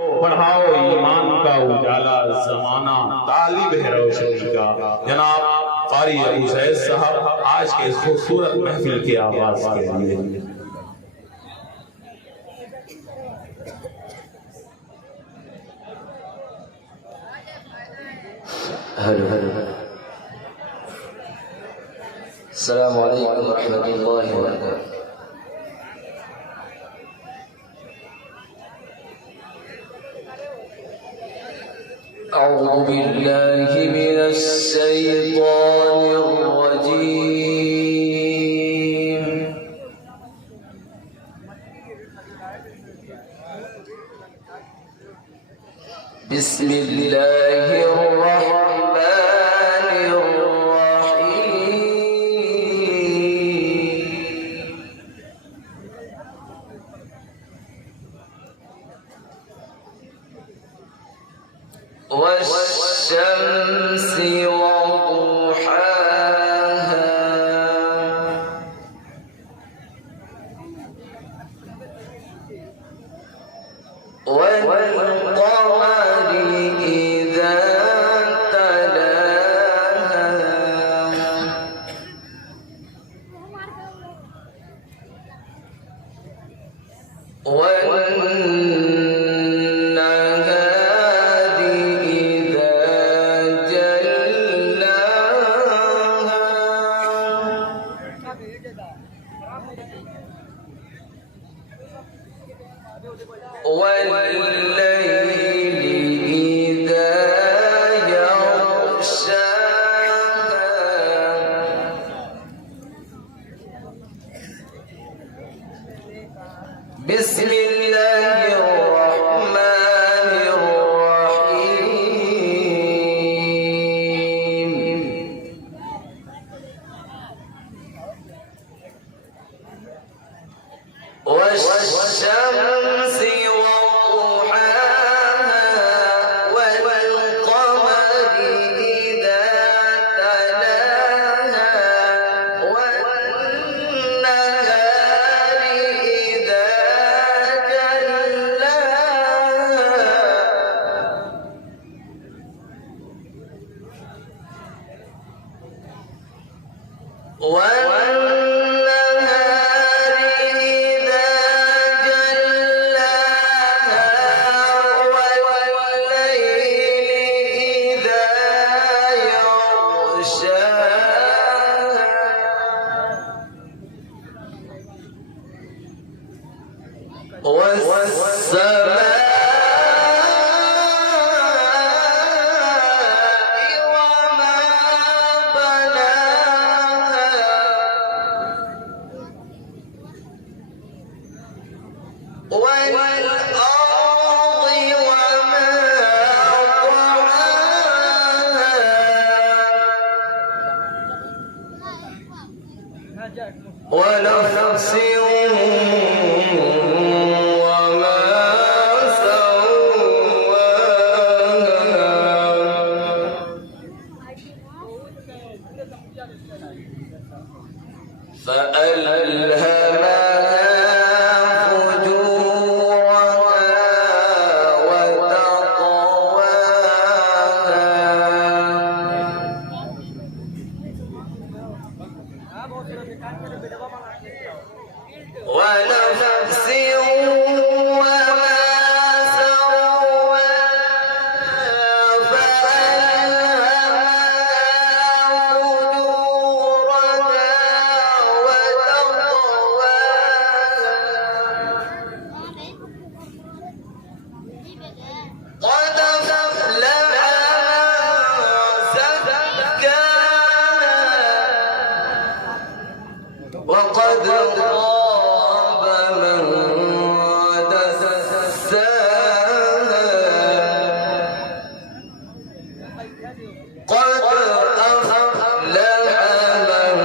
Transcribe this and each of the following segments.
बढ़ाओ ईमान का उजाला जमाना तालिब है रोशनी का। जनाब कारी अबू सैद साहब आज के इस खूबसूरत महफिल के आवाज के लिए अस्सलामु अलैकुम रहमतुल्लाहि व बरकातुहू। أعوذ بالله من الشيطان الرجيم بسم الله الرحمن الرحيم والشمس وضحاها والقمر إذا تلاها والنهار إذا جلاها والليل إذا يغشاها بسم الله الرحمن الرحيم والشمس وضحاها والقمر إذا تلاها والنهار إذا جلاها والنهار إذا جلاها والليل إذا يغشاها والسماء وما بناها والأرض وما طحاها ونفس وما سواها فألهمها فجورها وتقواها ونفس وما سواها فألهمها فجورها وتقواها قد أفلح من زكاها وقد خاب من دساها قد أفلح من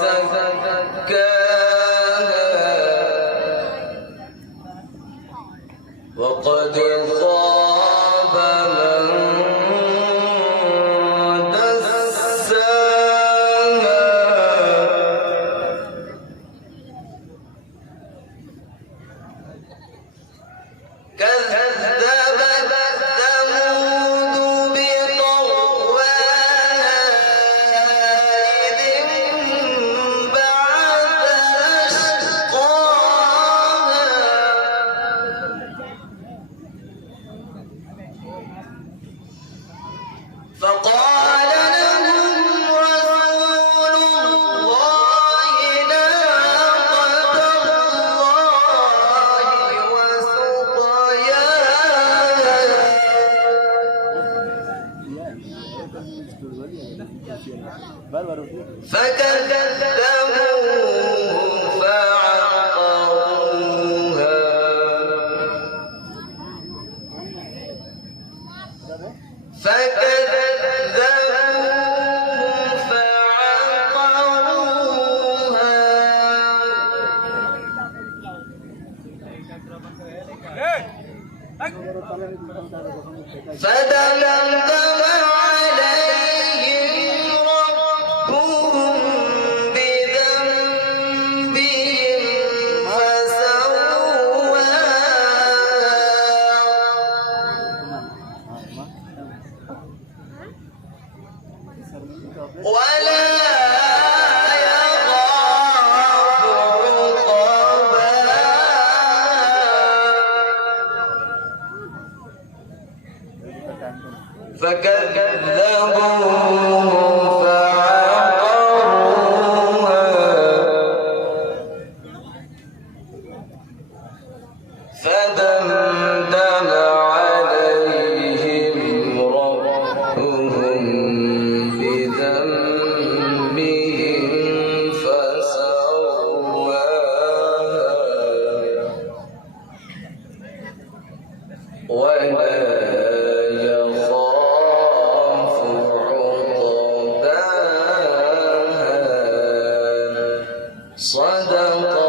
زكاها وقد خاب من دساها فقال لهم رسول الله ناقة الله وسقياها فكذبوه فعقروها فدمدم عليهم ربهم بذنبهم فسواها ولا يخاف عقباها فكذبوه فعقروها فدمدم عليهم ربهم بذنبهم فسواها ولا يخاف عقباها صدق